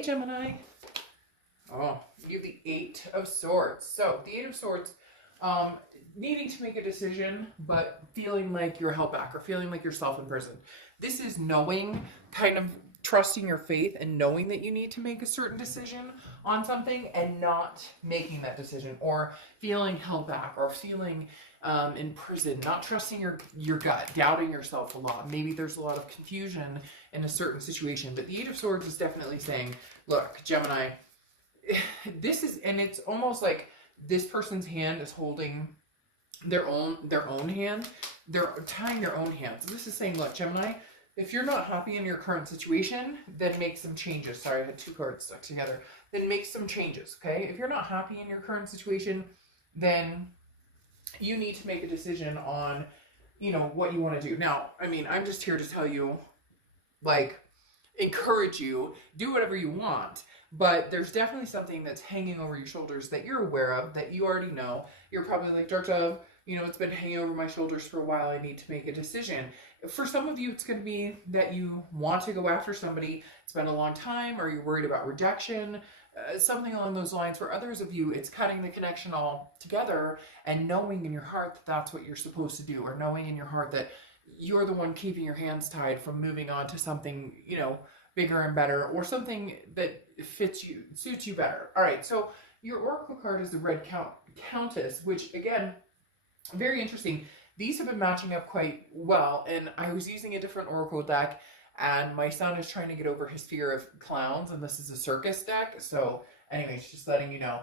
Hey, Gemini. Oh, you have the Eight of Swords. So, the Eight of Swords, needing to make a decision, but feeling like you're held back or feeling like you're self-imprisoned. This is knowing, kind of trusting your faith and knowing that you need to make a certain decision on something and not making that decision, or feeling held back, or feeling in prison, not trusting your gut, doubting yourself a lot. Maybe there's a lot of confusion in a certain situation, but the Eight of Swords is definitely saying, look, Gemini, this is, and it's almost like this person's hand is holding their own hand. They're tying their own hands. This is saying, look, Gemini, if you're not happy in your current situation, then make some changes. Sorry, I had two cards stuck together. Then make some changes, okay? If you're not happy in your current situation, then you need to make a decision on, what you want to do. Now, I mean, I'm just here to tell you, like, encourage you, do whatever you want. But there's definitely something that's hanging over your shoulders that you're aware of, that you already know. You're probably like, Dark Dove, it's been hanging over my shoulders for a while. I need to make a decision. For some of you, it's going to be that you want to go after somebody. It's been a long time, or you're worried about rejection, something along those lines. For others of you, it's cutting the connection all together and knowing in your heart that that's what you're supposed to do, or knowing in your heart that you're the one keeping your hands tied from moving on to something, bigger and better, or something that suits you better. All right, so your oracle card is the Red Countess, which, again, very interesting. These have been matching up quite well, and I was using a different oracle deck, and my son is trying to get over his fear of clowns, and this is a circus deck. So anyways, just letting you know,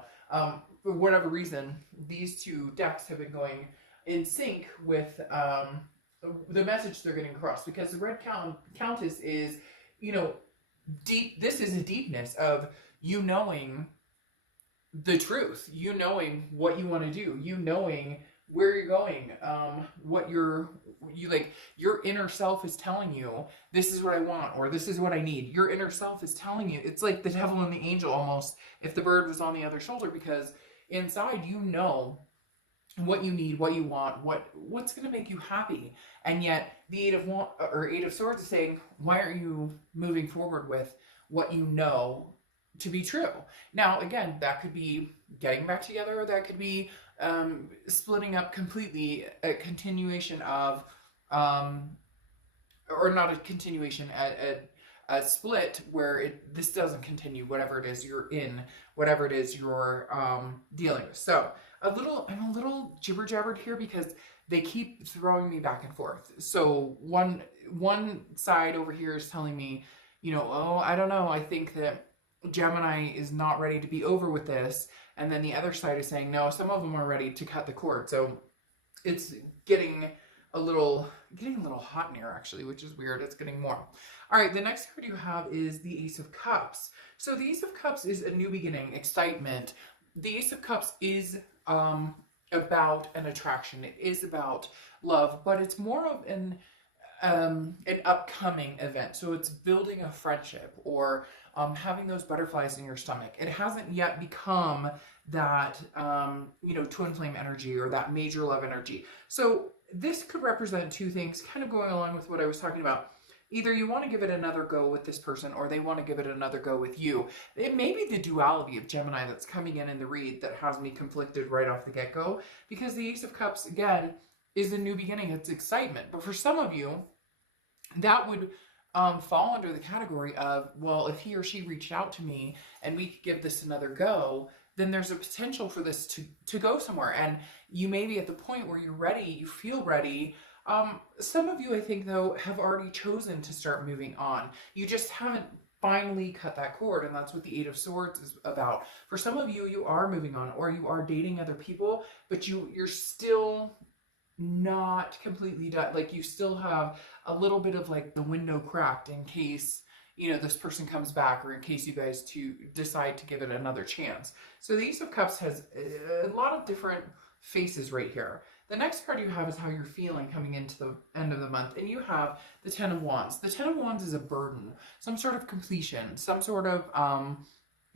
for whatever reason, these two decks have been going in sync with the message they're getting across, because the Red Countess is, deep. This is a deepness of you knowing the truth, you knowing what you want to do, you knowing where you're going, what your inner self is telling you, this is what I want, or this is what I need. Your inner self is telling you. It's like the devil and the angel almost, if the bird was on the other shoulder, because inside you know what you need, what you want, what's going to make you happy. And yet the Eight of Swords is saying, why aren't you moving forward with what you know to be true? Now, again, that could be getting back together, or that could be splitting up completely, a continuation of, or not a continuation, a split where this doesn't continue, whatever it is you're in, whatever it is you're dealing with. So I'm a little jibber jabbered here because they keep throwing me back and forth. So one side over here is telling me, oh, I don't know, I think that Gemini is not ready to be over with this. And then the other side is saying, no, some of them are ready to cut the cord. So it's getting a little hot in here, actually, which is weird. It's getting warm. All right, the next card you have is the Ace of Cups. So the Ace of Cups is a new beginning, excitement. The Ace of Cups is about an attraction. It is about love, but it's more of an upcoming event. So it's building a friendship, or having those butterflies in your stomach. It hasn't yet become that, twin flame energy, or that major love energy. So this could represent two things, kind of going along with what I was talking about. Either you want to give it another go with this person, or they want to give it another go with you. It may be the duality of Gemini that's coming in the read that has me conflicted right off the get-go, because the Ace of Cups, again, is a new beginning. It's excitement. But for some of you, that would fall under the category of, well, if he or she reached out to me and we could give this another go, then there's a potential for this to go somewhere. And you may be at the point where you're ready, you feel ready. Some of you, I think, though, have already chosen to start moving on. You just haven't finally cut that cord, and that's what the Eight of Swords is about. For some of you, you are moving on, or you are dating other people, but you're still not completely done. Like, you still have a little bit of like the window cracked in case this person comes back, or in case you guys decide to give it another chance. So the Ace of Cups has a lot of different faces right here. The next card you have is how you're feeling coming into the end of the month, and you have the Ten of Wands. The Ten of Wands is a burden, some sort of completion, some sort of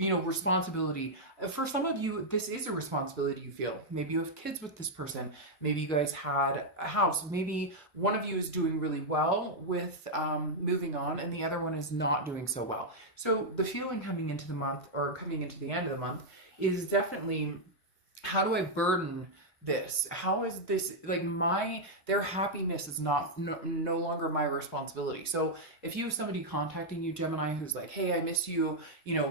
responsibility. For some of you, this is a responsibility you feel. Maybe you have kids with this person. Maybe you guys had a house. Maybe one of you is doing really well with moving on and the other one is not doing so well. So the feeling coming into the month or coming into the end of the month is definitely, how do I burden this? How is this, like, their happiness is no longer my responsibility. So if you have somebody contacting you, Gemini, who's like, hey, I miss you,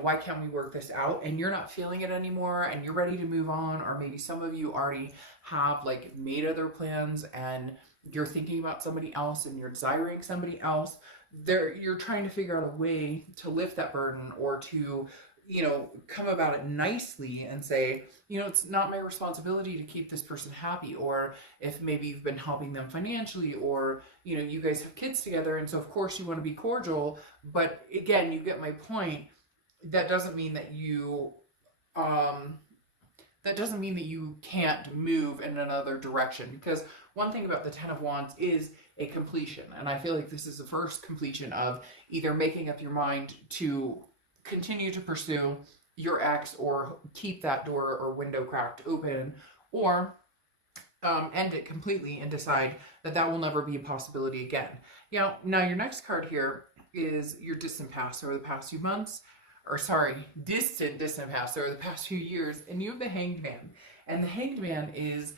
why can't we work this out? And you're not feeling it anymore and you're ready to move on, or maybe some of you already have like made other plans and you're thinking about somebody else and you're desiring somebody else, you're trying to figure out a way to lift that burden, or to come about it nicely and say, it's not my responsibility to keep this person happy. Or if maybe you've been helping them financially, or, you guys have kids together. And so of course you want to be cordial, but again, you get my point. That doesn't mean that you can't move in another direction, because one thing about the Ten of Wands is a completion. And I feel like this is the first completion of either making up your mind to continue to pursue your ex, or keep that door or window cracked open, or end it completely and decide that will never be a possibility again. Now your next card here is your distant past, over the past few months, or sorry, distant past, over the past few years. And you have the Hanged Man. And the Hanged Man is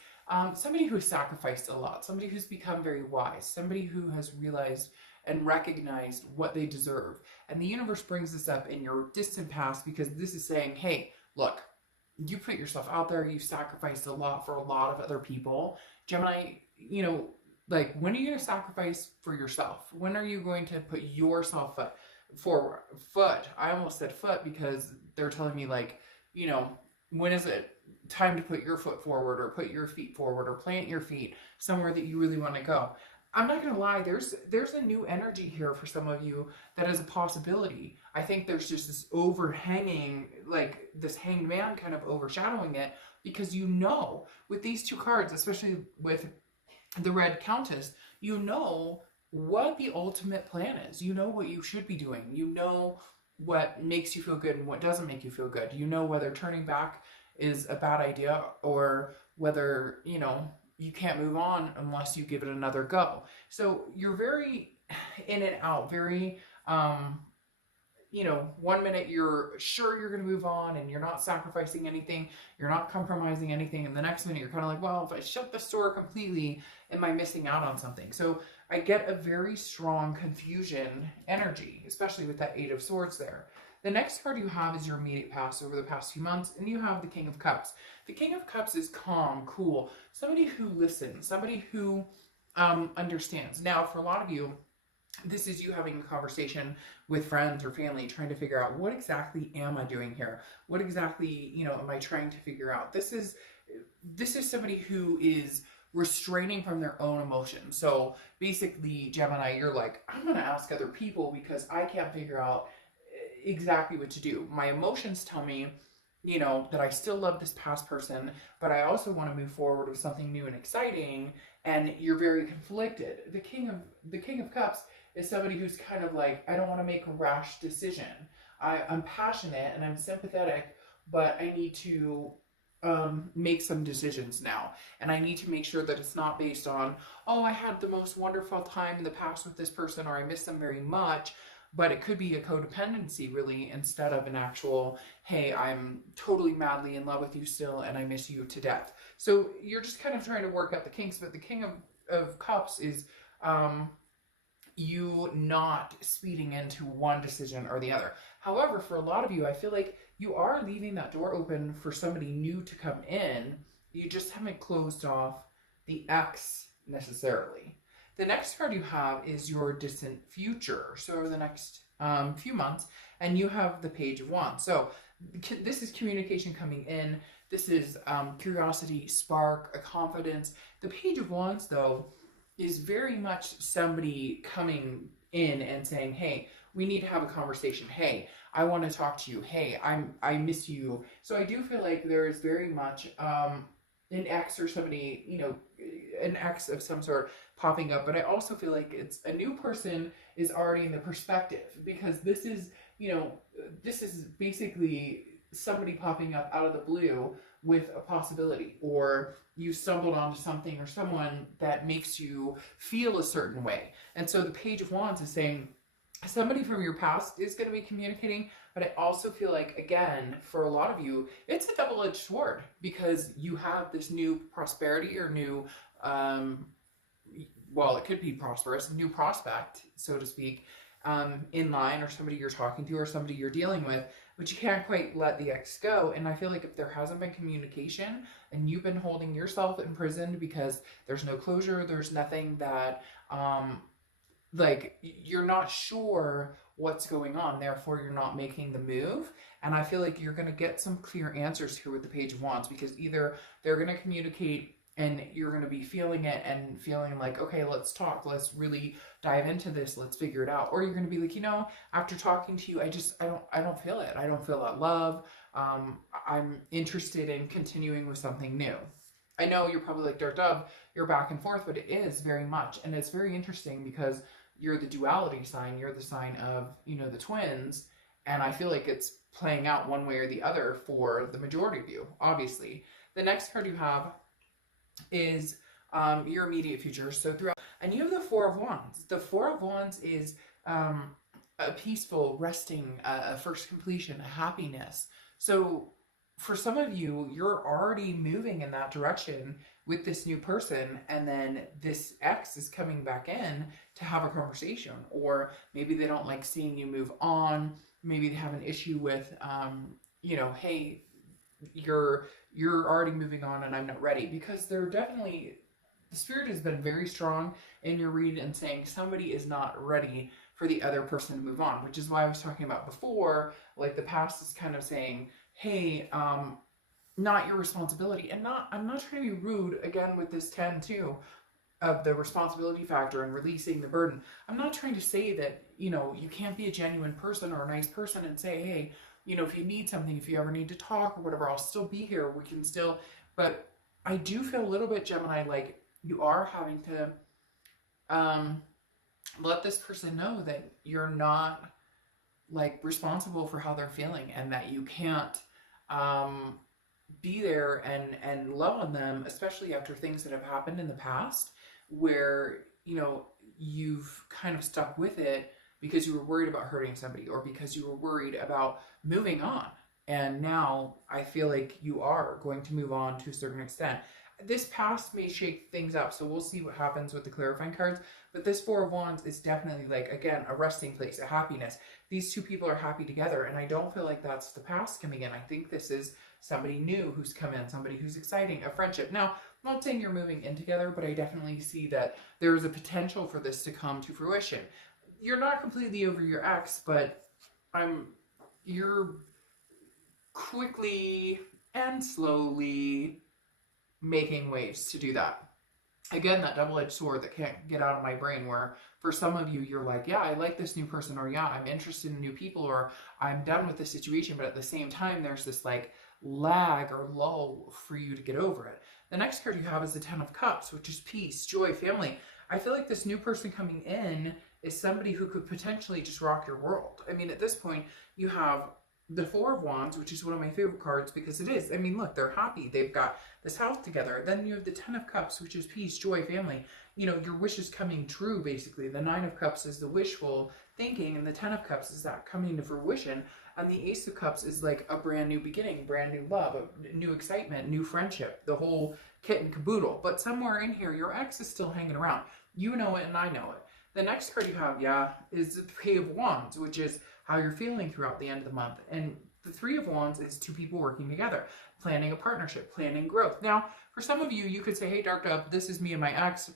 somebody who has sacrificed a lot, somebody who's become very wise, somebody who has realized and recognized what they deserve. And the universe brings this up in your distant past because this is saying, hey, look, you put yourself out there, you've sacrificed a lot for a lot of other people. Gemini, like, when are you going to sacrifice for yourself? When are you going to put yourself forward? I almost said foot, because they're telling me, like, when is it time to put your foot forward, or put your feet forward, or plant your feet somewhere that you really want to go? I'm not going to lie, there's a new energy here for some of you that is a possibility. I think there's just this overhanging, like this Hanged Man kind of overshadowing it, because with these two cards, especially with the Red Countess, what the ultimate plan is. You know what you should be doing. You know what makes you feel good and what doesn't make you feel good. You know whether turning back is a bad idea, or whether, you can't move on unless you give it another go. So you're very in and out, very, 1 minute you're sure you're going to move on and you're not sacrificing anything, you're not compromising anything. And the next minute you're kind of like, well, if I shut the store completely, am I missing out on something? So I get a very strong confusion energy, especially with that Eight of Swords there. The next card you have is your immediate past, over the past few months, and you have the King of Cups. The King of Cups is calm, cool, somebody who listens, somebody who understands. Now, for a lot of you, this is you having a conversation with friends or family, trying to figure out, what exactly am I doing here? What exactly, am I trying to figure out? This is somebody who is restraining from their own emotions. So basically, Gemini, you're like, I'm going to ask other people because I can't figure out exactly what to do. My emotions tell me, that I still love this past person, but I also want to move forward with something new and exciting. And you're very conflicted. The King of Cups is somebody who's kind of like, I don't want to make a rash decision. I'm passionate and I'm sympathetic, but I need to make some decisions now. And I need to make sure that it's not based on, oh, I had the most wonderful time in the past with this person, or I miss them very much. But it could be a codependency, really, instead of an actual, hey, I'm totally madly in love with you still and I miss you to death. So you're just kind of trying to work out the kinks. But the King of Cups is you not speeding into one decision or the other. However, for a lot of you, I feel like you are leaving that door open for somebody new to come in. You just haven't closed off the X necessarily. The next card you have is your distant future. So over the next few months, and you have the Page of Wands. So this is communication coming in. This is curiosity, spark, a confidence. The Page of Wands, though, is very much somebody coming in and saying, hey, we need to have a conversation. Hey, I want to talk to you. Hey, I miss you. So I do feel like there is very much an ex or somebody, an ex of some sort popping up. But I also feel like it's a new person is already in the perspective, because this is, this is basically somebody popping up out of the blue with a possibility, or you stumbled onto something or someone that makes you feel a certain way. And so the Page of Wands is saying somebody from your past is going to be communicating, but I also feel like, again, for a lot of you, it's a double-edged sword, because you have this new prosperity or new, well, it could be prosperous, new prospect, so to speak, in line, or somebody you're talking to or somebody you're dealing with, but you can't quite let the ex go. And I feel like if there hasn't been communication and you've been holding yourself imprisoned because there's no closure, there's nothing that, like, you're not sure what's going on, therefore you're not making the move. And I feel like you're going to get some clear answers here with the Page of Wands, because either they're going to communicate and you're going to be feeling it and feeling like, okay, let's talk, let's really dive into this, let's figure it out. Or you're going to be like, you know, after talking to you, I don't feel it. I don't feel that love. I'm interested in continuing with something new. I know you're probably like, Dark Dove, you're back and forth, but it is very much. And it's very interesting because you're the duality sign. You're the sign of, you know, the twins. And I feel like it's playing out one way or the other for the majority of you, obviously. The next card you have is your immediate future. So throughout, and you have the Four of Wands. The Four of Wands is a peaceful, resting, a first completion, a happiness. So for some of you, you're already moving in that direction with this new person, and then this ex is coming back in to have a conversation, or maybe they don't like seeing you move on. Maybe they have an issue with, you know, hey, you're already moving on and I'm not ready, because they're definitely, the spirit has been very strong in your read and saying somebody is not ready for the other person to move on, which is why I was talking about before, like the past is kind of saying, hey, not your responsibility. And I'm not trying to be rude, again, with this 10 too, of the responsibility factor and releasing the burden. I'm not trying to say that, you know, you can't be a genuine person or a nice person and say, hey, you know, if you need something, if you ever need to talk or whatever, I'll still be here. We can still, but I do feel a little bit, Gemini, like you are having to let this person know that you're not like responsible for how they're feeling, and that you can't be there and love on them, especially after things that have happened in the past where, you know, you've kind of stuck with it because you were worried about hurting somebody, or because you were worried about moving on. And now I feel like you are going to move on to a certain extent. This past may shake things up, so we'll see what happens with the clarifying cards. But this Four of Wands is definitely, like, again, a resting place, a happiness. These two people are happy together, and I don't feel like that's the past coming in. I think this is somebody new who's come in, somebody who's exciting, a friendship. Now, I'm not saying you're moving in together, but I definitely see that there's a potential for this to come to fruition. You're not completely over your ex, but you're quickly and slowly making waves to do that. Again, that double-edged sword that can't get out of my brain, where for some of you, you're like, yeah, I like this new person, or yeah, I'm interested in new people, or I'm done with this situation, but at the same time, there's this like lag or lull for you to get over it. The next card you have is the Ten of Cups, which is peace, joy, family. I feel like this new person coming in is somebody who could potentially just rock your world. I mean, at this point, you have the Four of Wands, which is one of my favorite cards because it is. I mean, look, they're happy. They've got this house together. Then you have the Ten of Cups, which is peace, joy, family. You know, your wish is coming true, basically. The Nine of Cups is the wishful thinking, and the Ten of Cups is that coming to fruition. And the Ace of Cups is like a brand new beginning, brand new love, a new excitement, new friendship, the whole kit and caboodle. But somewhere in here, your ex is still hanging around. You know it and I know it. The next card you have, is the Three of Wands, which is how you're feeling throughout the end of the month. And the Three of Wands is two people working together, planning a partnership, planning growth. Now, for some of you, you could say, hey, Dark Dove, this is me and my ex.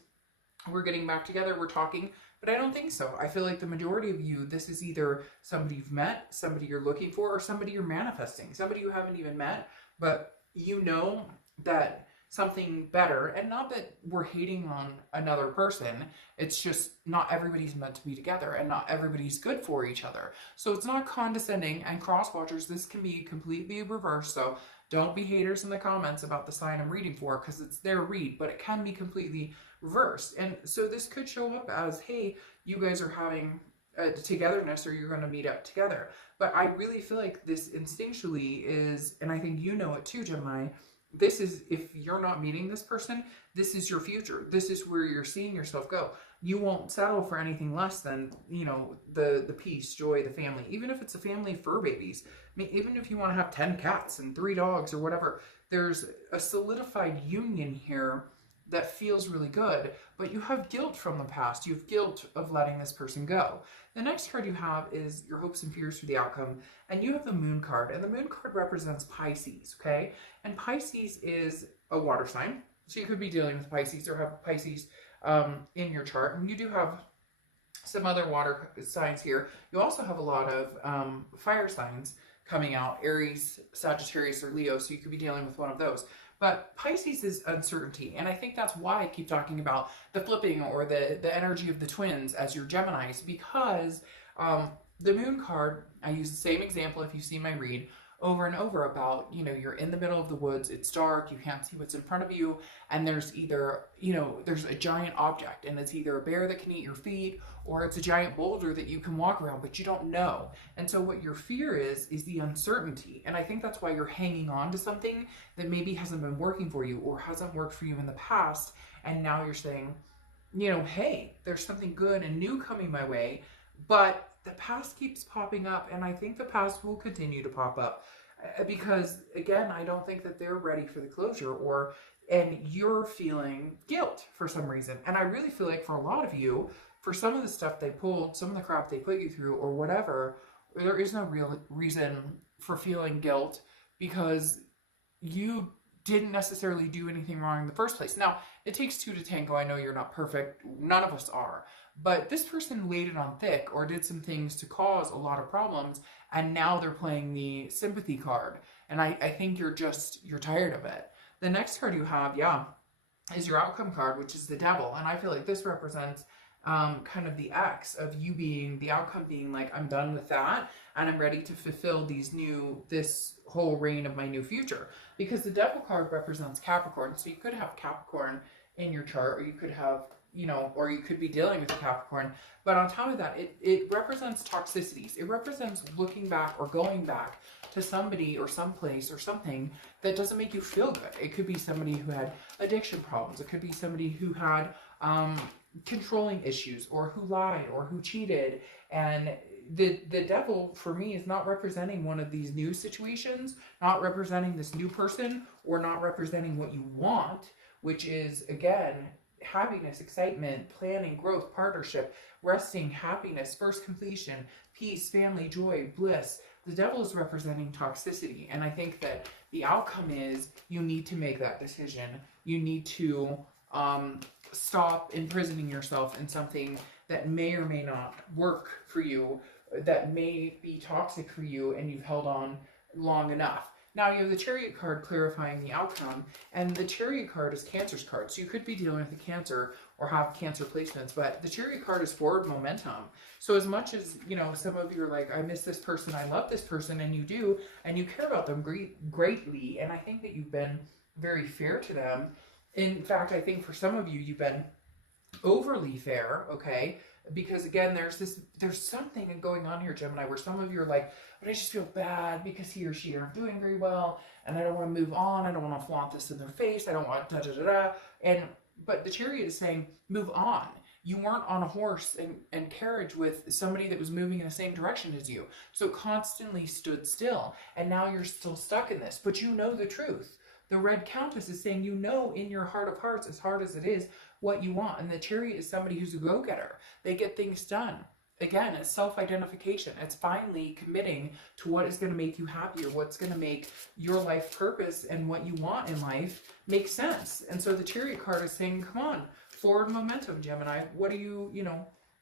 We're getting back together, we're talking. But I don't think so. I feel like the majority of you, this is either somebody you've met, somebody you're looking for, or somebody you're manifesting. Somebody you haven't even met, but you know that something better, and not that we're hating on another person, it's just not everybody's meant to be together, and not everybody's good for each other. So it's not condescending, and cross watchers, this can be completely reversed, so don't be haters in the comments about the sign I'm reading for, because it's their read, but it can be completely reversed. And so this could show up as, hey, you guys are having togetherness, or you're going to meet up together. But I really feel like this instinctually is, and I think you know it too, Gemini, this is, if you're not meeting this person, this is your future. This is where you're seeing yourself go. You won't settle for anything less than, you know, the peace, joy, the family. Even if it's a family of fur babies. I mean, even if you want to have 10 cats and 3 dogs or whatever, there's a solidified union here that feels really good, but you have guilt from the past. You have guilt of letting this person go. The next card you have is your hopes and fears for the outcome, and you have the moon card, and the moon card represents Pisces, okay? And Pisces is a water sign, so you could be dealing with Pisces or have Pisces in your chart, and you do have some other water signs here. You also have a lot of fire signs coming out, Aries, Sagittarius, or Leo, so you could be dealing with one of those. But Pisces is uncertainty, and I think that's why I keep talking about the flipping or the energy of the twins as your Geminis, because the moon card, I use the same example if you see my read, over and over about, you know, you're in the middle of the woods, it's dark, you can't see what's in front of you, and there's either, you know, there's a giant object, and it's either a bear that can eat your feet, or it's a giant boulder that you can walk around, but you don't know. And so what your fear is the uncertainty. And I think that's why you're hanging on to something that maybe hasn't been working for you or hasn't worked for you in the past, and now you're saying, you know, hey, there's something good and new coming my way, but the past keeps popping up, and I think the past will continue to pop up because, again, I don't think that they're ready for the closure, and you're feeling guilt for some reason. And I really feel like for a lot of you, for some of the stuff they pulled, some of the crap they put you through or whatever, there is no real reason for feeling guilt because you didn't necessarily do anything wrong in the first place. Now, it takes 2 to tango. I know you're not perfect. None of us are. But this person laid it on thick or did some things to cause a lot of problems, and now they're playing the sympathy card. And I think you're tired of it. The next card you have, is your outcome card, which is the devil. And I feel like this represents kind of the X of you being, the outcome being like, I'm done with that, and I'm ready to fulfill this whole reign of my new future. Because the devil card represents Capricorn. So you could have Capricorn in your chart, or you could have, you know, or you could be dealing with a Capricorn. But on top of that, it represents toxicities. It represents looking back or going back to somebody or someplace or something that doesn't make you feel good. It could be somebody who had addiction problems. It could be somebody who had controlling issues, or who lied, or who cheated. And the devil for me is not representing one of these new situations, not representing this new person, or not representing what you want, which is, again, happiness, excitement, planning, growth, partnership, resting, happiness, first completion, peace, family, joy, bliss. The devil is representing toxicity. And I think that the outcome is you need to make that decision. You need to stop imprisoning yourself in something that may or may not work for you, that may be toxic for you, and you've held on long enough. Now you have the Chariot card clarifying the outcome, and the Chariot card is Cancer's card. So you could be dealing with a Cancer or have Cancer placements, but the Chariot card is forward momentum. So as much as, you know, some of you are like, I miss this person, I love this person, and you do, and you care about them greatly, and I think that you've been very fair to them. In fact, I think for some of you, you've been overly fair, okay? Because again, there's something going on here, Gemini, where some of you are like, but I just feel bad because he or she aren't doing very well, and I don't want to move on, I don't want to flaunt this in their face, I don't want da-da-da-da. But the Chariot is saying, move on. You weren't on a horse and carriage with somebody that was moving in the same direction as you. So constantly stood still, and now you're still stuck in this, but you know the truth. The Red Countess is saying, you know in your heart of hearts, as hard as it is, what you want. And the Chariot is somebody who's a go-getter. They get things done. Again, it's self-identification. It's finally committing to what is going to make you happier, what's going to make your life purpose and what you want in life make sense. And so the Chariot card is saying, come on, forward momentum, Gemini. What are you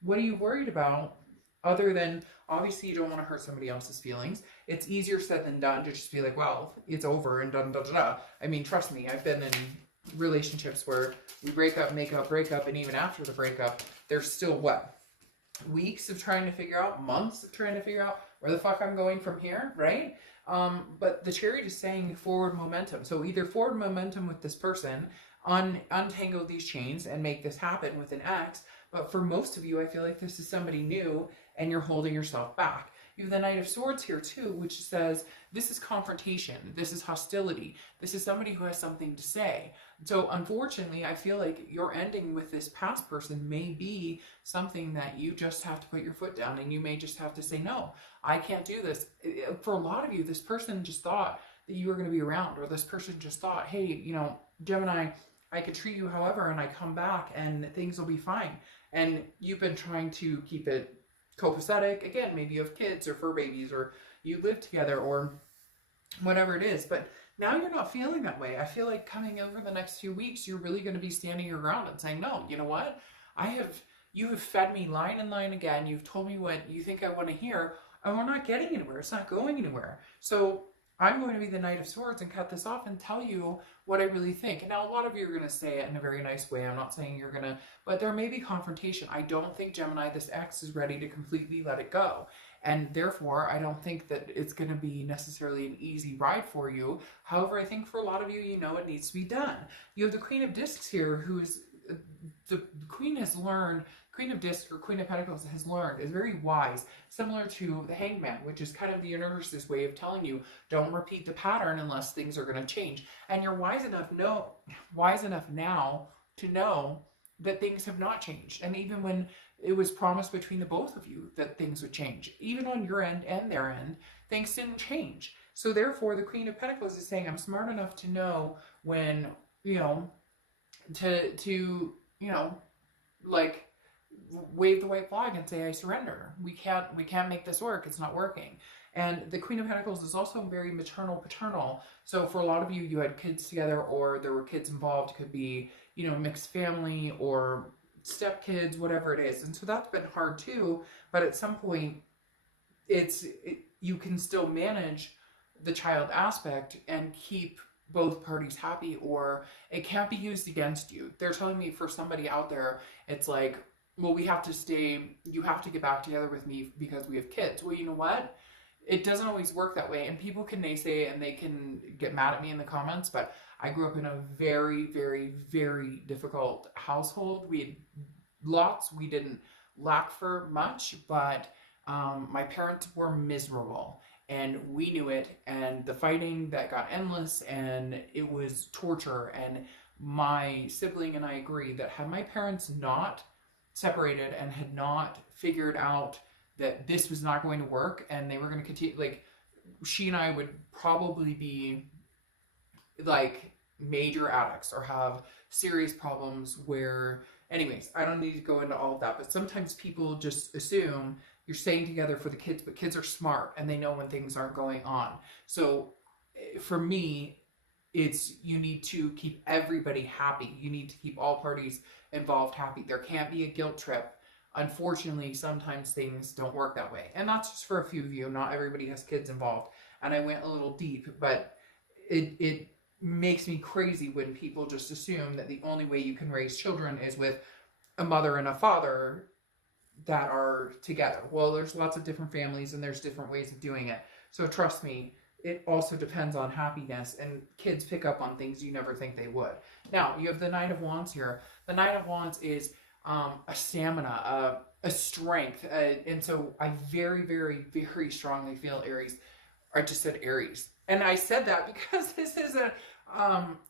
worried about? Other than, obviously, you don't want to hurt somebody else's feelings. It's easier said than done to just be like, well, it's over and done, da, da, da. I mean, trust me, I've been in relationships where we break up, make up, break up, and even after the breakup, there's still, what, weeks of trying to figure out, months of trying to figure out where the fuck I'm going from here, right? But the Chariot is saying forward momentum. So either forward momentum with this person, untangle these chains and make this happen with an X. But for most of you, I feel like this is somebody new, and you're holding yourself back. You have the Knight of Swords here too, which says this is confrontation, this is hostility, this is somebody who has something to say. So unfortunately, I feel like your ending with this past person may be something that you just have to put your foot down, and you may just have to say, no, I can't do this. For a lot of you, this person just thought that you were going to be around, or this person just thought, hey, you know, Gemini, I could treat you however, and I come back and things will be fine. And you've been trying to keep it copacetic. Again, maybe you have kids or fur babies, or you live together, or whatever it is. But now you're not feeling that way. I feel like coming over the next few weeks, you're really going to be standing your ground and saying, no, you know what? You have fed me line and line again. You've told me what you think I want to hear, and we're not getting anywhere. It's not going anywhere. So I'm going to be the Knight of Swords and cut this off and tell you what I really think. And now a lot of you are going to say it in a very nice way. I'm not saying you're going to, but there may be confrontation. I don't think, Gemini, this ex is ready to completely let it go. And therefore, I don't think that it's going to be necessarily an easy ride for you. However, I think for a lot of you, you know it needs to be done. You have the Queen of Discs here, who is, the Queen has learned, Queen of Discs or Queen of Pentacles has learned, is very wise, similar to the Hangman, which is kind of the universe's way of telling you, don't repeat the pattern unless things are going to change. And you're wise enough now to know that things have not changed. And even when it was promised between the both of you that things would change, even on your end and their end, things didn't change. So therefore, the Queen of Pentacles is saying, I'm smart enough to know when, you know, to you know, like, wave the white flag and say, I surrender. We can't make this work. It's not working. And the Queen of Pentacles is also very maternal, paternal. So for a lot of you, you had kids together, or there were kids involved. It could be, you know, mixed family or stepkids, whatever it is. And so that's been hard too. But at some point, you can still manage the child aspect and keep both parties happy, or it can't be used against you. They're telling me for somebody out there, it's like, well, you have to get back together with me because we have kids. Well, you know what? It doesn't always work that way. And people can naysay and they can get mad at me in the comments, but I grew up in a very, very, very difficult household. We had lots. We didn't lack for much, but my parents were miserable. And we knew it, and the fighting that got endless, and it was torture. And my sibling and I agree that had my parents not separated and had not figured out that this was not going to work and they were going to continue, like, she and I would probably be like major addicts or have serious problems where, anyways, I don't need to go into all of that, but sometimes people just assume you're staying together for the kids, but kids are smart and they know when things aren't going on. So for me, you need to keep everybody happy. You need to keep all parties involved happy. There can't be a guilt trip. Unfortunately, sometimes things don't work that way. And that's just for a few of you. Not everybody has kids involved. And I went a little deep, but it makes me crazy when people just assume that the only way you can raise children is with a mother and a father that are together. Well, there's lots of different families and there's different ways of doing it. So trust me, it also depends on happiness, and kids pick up on things you never think they would. Now, you have the Knight of Wands here. The Knight of Wands is a stamina, a strength. And so I very, very, very strongly feel Aries. I just said Aries. And I said that because this is a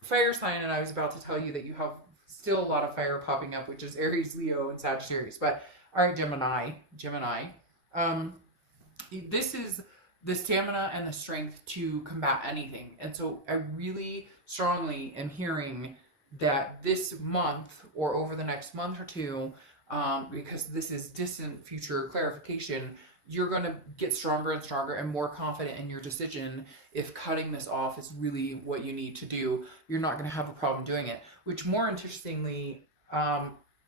fire sign, and I was about to tell you that you have still a lot of fire popping up, which is Aries, Leo, and Sagittarius. But all right, Gemini. This is the stamina and the strength to combat anything. And so I really strongly am hearing that this month or over the next month or two, because this is distant future clarification, you're going to get stronger and stronger and more confident in your decision. If cutting this off is really what you need to do, you're not going to have a problem doing it. Which, more interestingly,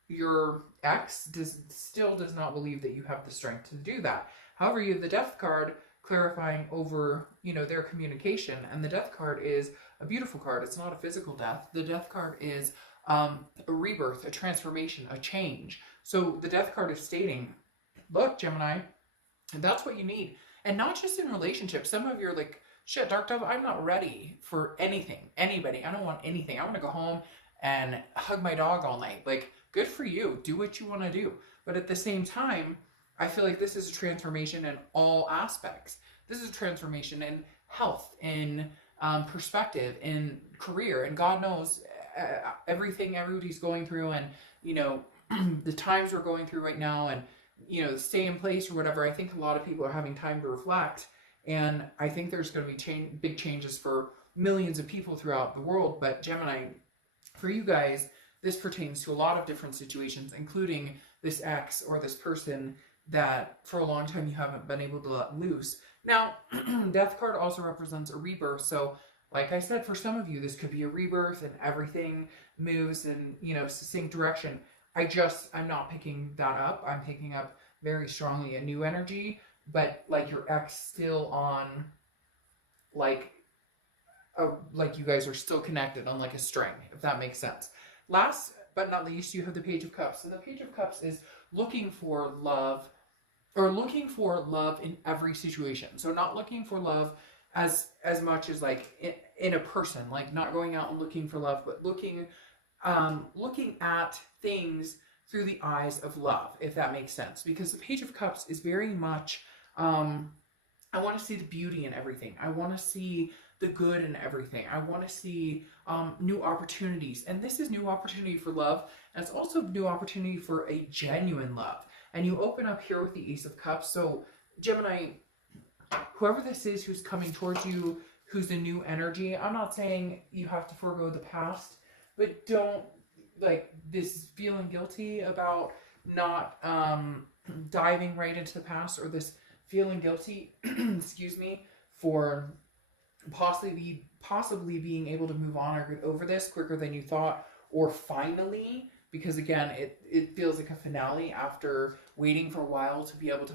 your ex still does not believe that you have the strength to do that. However, you have the Death card clarifying over, you know, their communication. And the Death card is a beautiful card. It's not a physical death. The Death card is a rebirth, a transformation, a change. So the Death card is stating, look, Gemini, that's what you need. And not just in relationships. Some of you are like, shit, Dark Dove, I'm not ready for anything, anybody. I don't want anything. I want to go home and hug my dog all night. Like, good for you. Do what you want to do. But at the same time, I feel like this is a transformation in all aspects. This is a transformation in health, in perspective, in career, and God knows everything everybody's going through, and you know the times we're going through right now, and you know stay in place or whatever. I think a lot of people are having time to reflect, and I think there's going to be big changes for millions of people throughout the world. But Gemini, for you guys, this pertains to a lot of different situations, including this ex or this person that for a long time you haven't been able to let loose. Now, Death card also represents a rebirth. So, like I said, for some of you, this could be a rebirth and everything moves in, you know, succinct direction. I'm not picking that up. I'm picking up very strongly a new energy, but like your ex still on, like you guys are still connected on like a string, if that makes sense. Last but not least, you have the Page of Cups. So the Page of Cups is looking for love, or looking for love in every situation. So not looking for love as much as like in a person, like not going out and looking for love, but looking at things through the eyes of love, if that makes sense. Because the Page of Cups is very much, I want to see the beauty in everything. I want to see the good in everything. I want to see new opportunities. And this is new opportunity for love. And it's also new opportunity for a genuine love. And you open up here with the Ace of Cups. So Gemini, whoever this is who's coming towards you, who's the new energy, I'm not saying you have to forego the past, but don't, like, this feeling guilty about not diving right into the past, or this feeling guilty, excuse me, for possibly being able to move on or get over this quicker than you thought, or finally, because again, it feels like a finale after waiting for a while to be able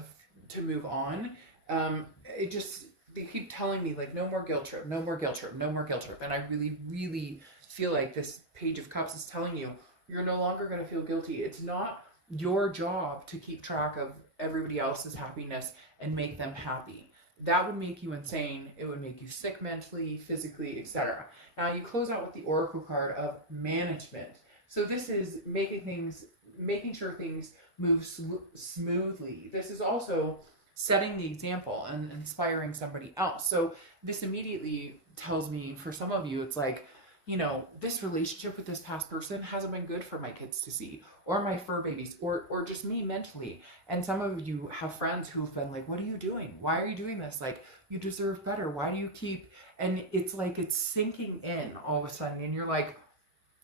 to move on. They keep telling me like, no more guilt trip, no more guilt trip, no more guilt trip. And I really, really feel like this Page of Cups is telling you, you're no longer going to feel guilty. It's not your job to keep track of everybody else's happiness and make them happy. That would make you insane. It would make you sick mentally, physically, etc. Now you close out with the Oracle card of management. So this is making sure things move smoothly. This is also setting the example and inspiring somebody else. So this immediately tells me, for some of you, it's like, you know, this relationship with this past person hasn't been good for my kids to see, or my fur babies, or just me mentally. And some of you have friends who've been like, what are you doing? Why are you doing this? Like, you deserve better. Why do you keep... And it's like, it's sinking in all of a sudden. And you're like,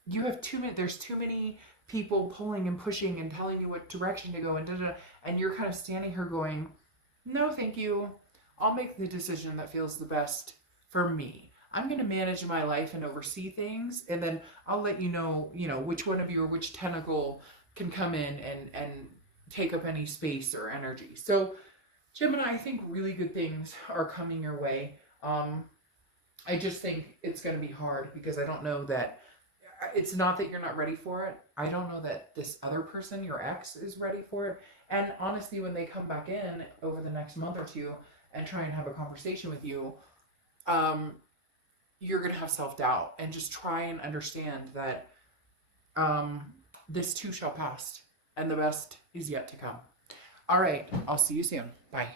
you have there's too many people pulling and pushing and telling you what direction to go, and da-da, and you're kind of standing here going, no, thank you. I'll make the decision that feels the best for me. I'm going to manage my life and oversee things, and then I'll let you know, which one of you or which tentacle can come in and take up any space or energy. So, Gemini, I think really good things are coming your way. I just think it's going to be hard, because I don't know that, it's not that you're not ready for it. I don't know that this other person, your ex, is ready for it. And honestly, when they come back in over the next month or two and try and have a conversation with you, you're going to have self-doubt, and just try and understand that this too shall pass, and the best is yet to come. All right, I'll see you soon. Bye.